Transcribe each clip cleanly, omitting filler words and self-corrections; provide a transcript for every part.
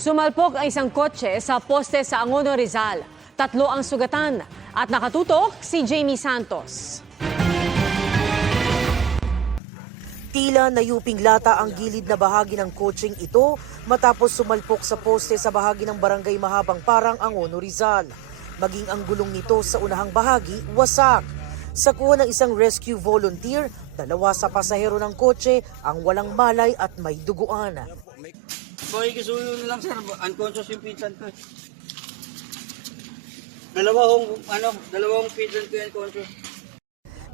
Sumalpok ang isang kotse sa poste sa Angono, Rizal. 3 ang sugatan at nakatutok si Jamie Santos. Tila nayuping lata ang gilid na bahagi ng kotseng ito matapos sumalpok sa poste sa bahagi ng barangay Mahabang Parang, Angono, Rizal. Maging ang gulong nito sa unahang bahagi, wasak. Sa kuha ng isang rescue volunteer, 2 sa pasahero ng kotse ang walang malay at may duguan. Pakikisuyo na lang sir, unconscious yung pinsan ko. Dalawang pinsan ko unconscious.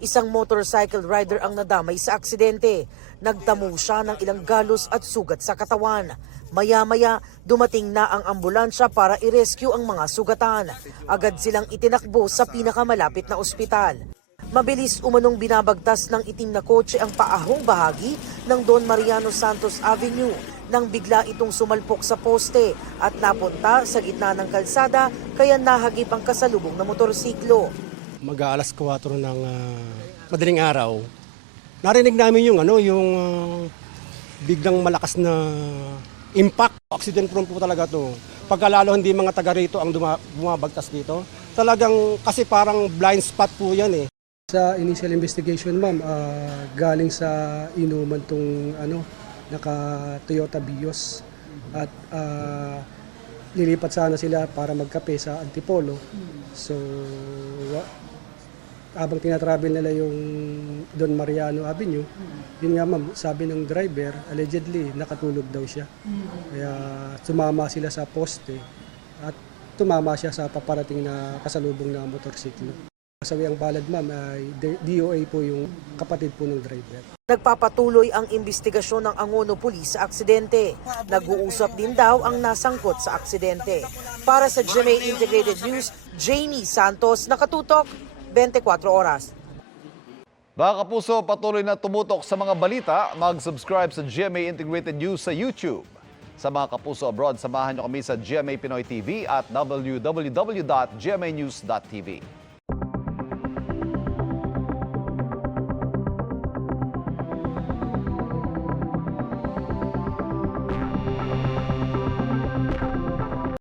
Isang motorcycle rider ang nadamay sa aksidente. Nagtamo siya ng ilang galos at sugat sa katawan. Maya-maya, dumating na ang ambulansya para i-rescue ang mga sugatan. Agad silang itinakbo sa pinakamalapit na ospital. Mabilis umanong binabagtas ng itim na kotse ang paahong bahagi ng Don Mariano Santos Avenue nang bigla itong sumalpok sa poste at napunta sa gitna ng kalsada kaya nahagip ang kasalubong na motorsiklo. Mag-aalas 4 ng madaling araw, narinig namin yung biglang malakas na impact. Accident prone po talaga to. Pagkalalo hindi mga taga rito ang bumabagtas dito. Talagang kasi parang blind spot po yan eh. Sa initial investigation ma'am, galing sa inuman tong naka Toyota Vios at lilipat sana sila para magkape sa Antipolo. So habang tinatravel nila yung Don Mariano Avenue, yun nga ma'am, sabi ng driver, allegedly nakatulog daw siya. Kaya sumama sila sa poste at tumama siya sa paparating na kasalubong na motorsiklo. Kasawi ang balad ma'am ay DOA po yung kapatid po ng driver. Nagpapatuloy ang investigasyon ng Angono Police sa aksidente. Nag-uusap din daw ang nasangkot sa aksidente. Para sa GMA Integrated News, Jamie Santos, nakatutok 24 oras. Mga kapuso, patuloy na tumutok sa mga balita. Mag-subscribe sa GMA Integrated News sa YouTube. Sa mga kapuso abroad, samahan niyo kami sa GMA Pinoy TV at www.gmanews.tv.